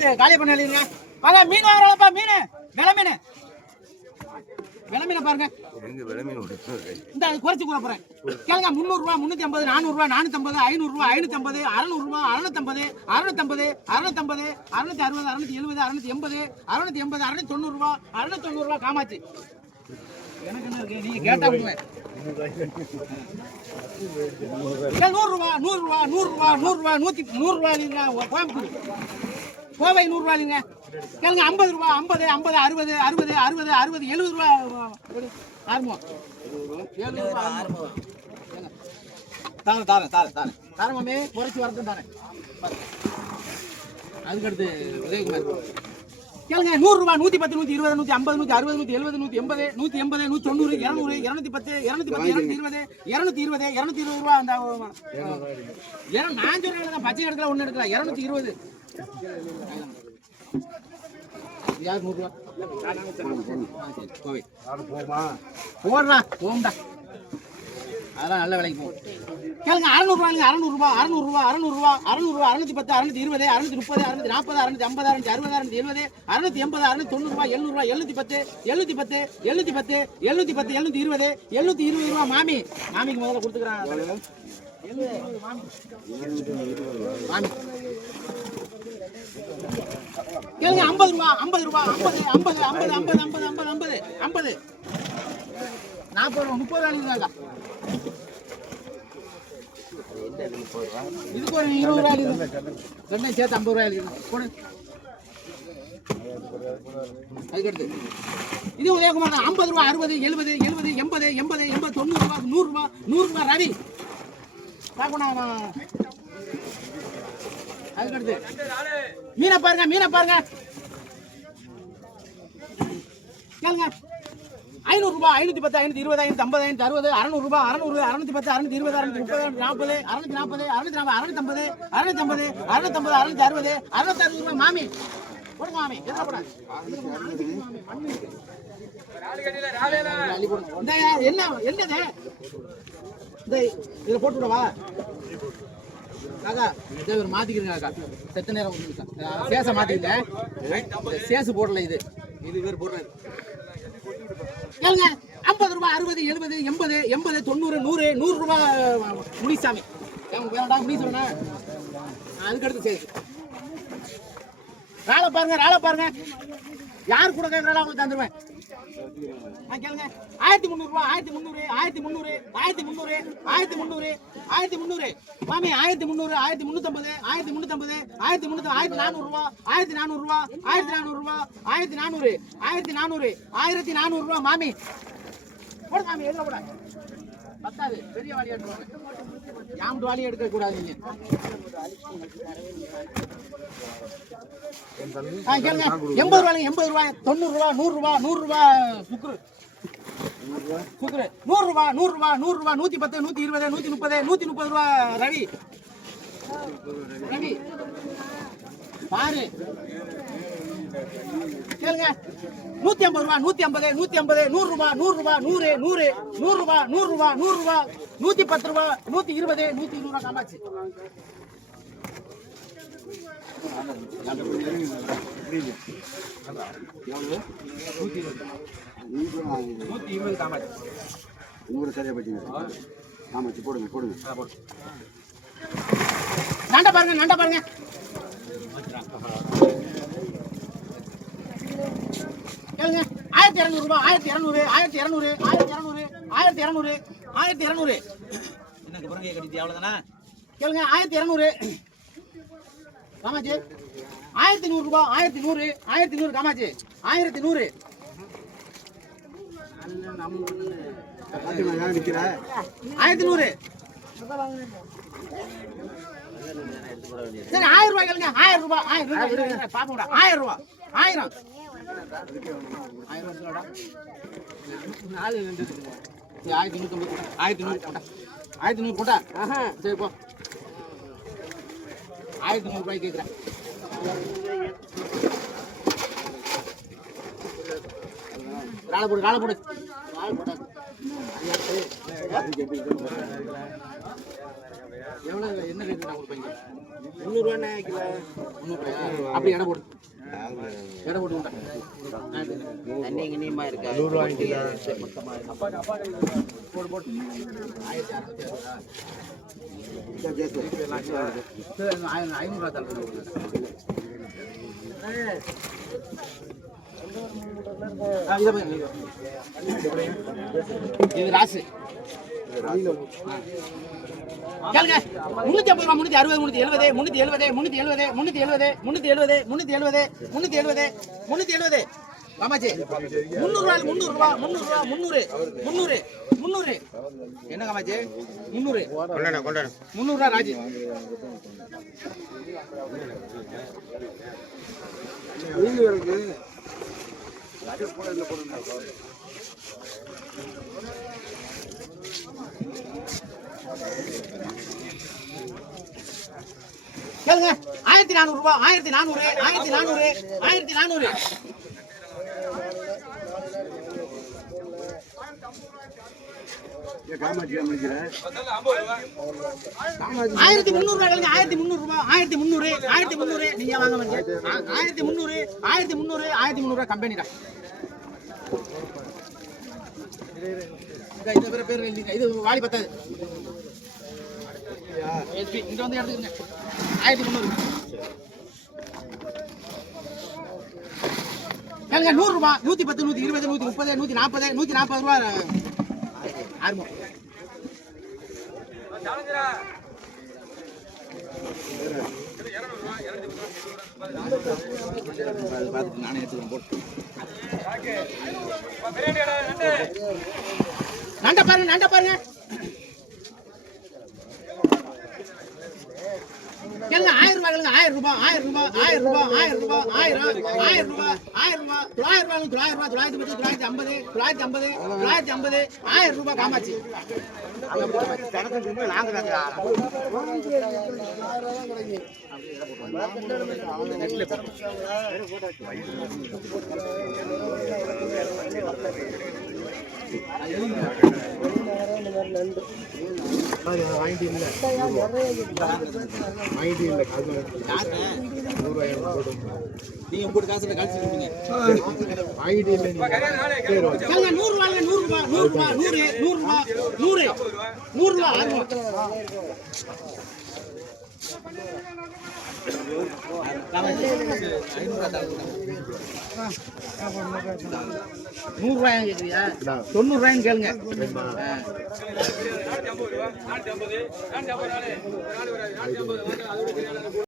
எடுத்து காலி பண்ண எழுதிங்க. வாங்க மீன் வாங்குறப்பா, மீன் வெலை மீன், வெலை மீனை பாருங்க. இந்த குறைச்சி கூட போறேன் கேளுங்க. 300 ரூபா, 350, 400 ரூபா, 450, 500 ரூபா, 550, 600 ரூபா, 650, 650, 650, 660, 670, 680, 690 ரூபா, 690 ரூபா காமாச்சு. எனக்கு என்ன இருக்கு, நீங்க கேட்டா விடுவேன். 100 ரூபா, 100 ரூபா, 100 ரூபா, 100 ரூபா, 100 ரூபா இல்லைங்க. கோயம்புத்தூர் கோவை 100 ரூபா இல்லைங்க கேளுங்க. 50 ரூபா, 50, 50, 60, 60, 60, 60, 70 ரூபா ஆரம்பம். 70 ரூபா தானே தானே தானே தானே தானே மாமே, குறைச்சி வரது தானே. அதுக்கடுத்து உதயகுமார் கேளுங்க. 100 ரூபா, 110, 120, 150, 160, 170, 180, 180, 190, 200, 210, 210, 220, 220, 220 ரூபா. அந்த நான் சொல்றேன், பச்சை எடுக்கல, ஒண்ணு எடுக்கல, 220. யார் 100 ரூபா போடுறா போம்டா, அதெல்லாம் நல்ல விலைக்கு போகும் கேளுங்க. 600 ரூபாய்ங்க. 600 ரூபா, 600 ரூபா, 600 ரூபா, 600 ரூபா, 610, 620, 630, 640, 650, 660, 670, 680, 690 ரூபா, 700 ரூபா, 710, 710, 710, 710, 720, 720 ரூபா. மாமி மாமிக்கு முதல்ல கொடுத்துக்கிறான். மாமி கேளுங்க. 50 ரூபா, 50 ரூபா, 50, 50, 50, 50, 50, 50, 50, 40 ரூபா, 30 ரூபா இல்லைங்களா. இதுக்கு ஒரு 20 ரூபா ரெண்டையும் சேர்த்து 50 ரூபாய் போடு. அதுக்கடுத்து இது உதயகுமார் தான். 50 ரூபா, 60, 70, 70, 80, 80, 80, 90 ரூபா, 100 ரூபா, 100 ரூபா ரவி பார்க்கணும். அதுக்கடுத்து மீனை பாருங்க, மீனை பாருங்க கேளுங்க. 500 ரூபா, 510, 520, 550, 560, 600 ரூபா, 600, 610, 620, 630, 640, 650, 650, 650, 660, 660 ரூபா. மாமி போடுங்க மாமி, எதுல போட என்ன என்னது இந்த இதுல போட்டு விடவா காக்கா? இதை மாத்திக்கிறீங்க காக்கா, செத்த நேரம் சேச மாத்திக்கிட்டேன், சேசு போடல. இது இது பேர் போடுறது கேளுங்க. 50 ரூபா, 60, 70, 80, 80, 90, 100, 100 ரூபா முனிசாமி. வேண்டாம் முனிசாமி. அதுக்கடுத்து சரி ராளை பாருங்க, ராளை பாருங்க. யார் கூட கேட்கறாலும் அவங்களுக்கு தந்துருவேன். கேளுங்க. 1300 ரூபா, 1300, 1300, 1300, 1300, 1300 மாமி, 1300, 1350, 1350, 1350, 1400 ரூபா, 1400 ரூபா, 1400 ரூபா, 1400, 1400, 1400 ரூபா. மாமி போடு மாமி, எதுல போட பத்தாது, பெரிய வாளி எடுத்துவாங்க. யாமட்டு வாளி எடுக்க கூடாது நீங்க. கேளுங்க. 80 ரூபாய், 80 ரூபாய், 90 ரூபா, 100 ரூபா, 100 ரூபா சுக்குரு சுக்குரு, 100 ரூபா, 100 ரூபா, 100 ரூபா, 110, 120, 130, 130 ரூபா ரவி. ரவி பாரு கேளுங்க. 150 ரூபா, 150, 150, 100 ரூபா, 100 ரூபா, 100, 100, 100 ரூபா, 100 ரூபா, 100 ரூபா, 110 ரூபா, 120, 120 ரூபா காமாச்சு. நண்டை பாருங்க, நண்டை பாருங்க. கேளுங்க. 1200 ரூபாய், 1200, 1200, 1200, 1200, 1200. என்ன புறங்க கட்டிட்டு அவ்வளவுதானா? கேளுங்க. 1200 காமாச்சு. 1100 ரூபாய், 1100, 1100 காமாச்சு. 1100 1100 சரி. 1000 ரூபாய் கேளுங்க. 1000 ரூபாய், 1000 ரூபாய் பாப்போம்டா. 1000 ரூபாய், 1000 1100 போட்டா. சரி போ. 1100 ரூபாய் கேட்குறேன். ராளை போடு, ராளை போடு, ராளை போடாது. எவ்வளோ என்ன ரேட்டு நான் கொடுப்பீங்க? 300 கிலோ. 300. அப்படி எடை போடு. எடை போட்டு விட்டா. தண்ணி கிணியமா இருக்கா? 100 வாங்கிட்டியா? மொத்தமா. போடு போடு. 1600. சரி சரி. 500 தள்ளுங்க. இது ராசு கேளுங்க. 350 ரூபா, 360, 370, 370. காமாச்சி 300 ரூபா. என்ன காமாச்சி 300 ரூபா ராஜி. கேளுங்க. 1400 ரூபா. 1400. காமாட்சி அமைக்கிற 1300 ரூபா கேளுங்க. 1300 ரூபா. 1300. நீங்க வாங்க வந்து 1300 கம்பெனிடா. இந்த பேர் இல்லைங்க. இது வாடி பத்தாது. எஸ்பி இங்க வந்து எடுத்துக்கங்க. 1300 கேளுங்க. 100 ரூபா. 110, 120, 130, 140 ரூபா ஆரம்பம். நானே எடுத்துக்கிறேன் போட்டு. நண்ட பாருங்க. கேளுங்க. 1000 ரூபாய் கேளுங்க. 1000 ரூபாய். 950, 1000 ரூபாய் காமாச்சி. நீங்க போட்டு காசு கழிச்சு 100 ரூபாய் கேக்குறியா? 90 ரூபாய்ன்னு கேளுங்க.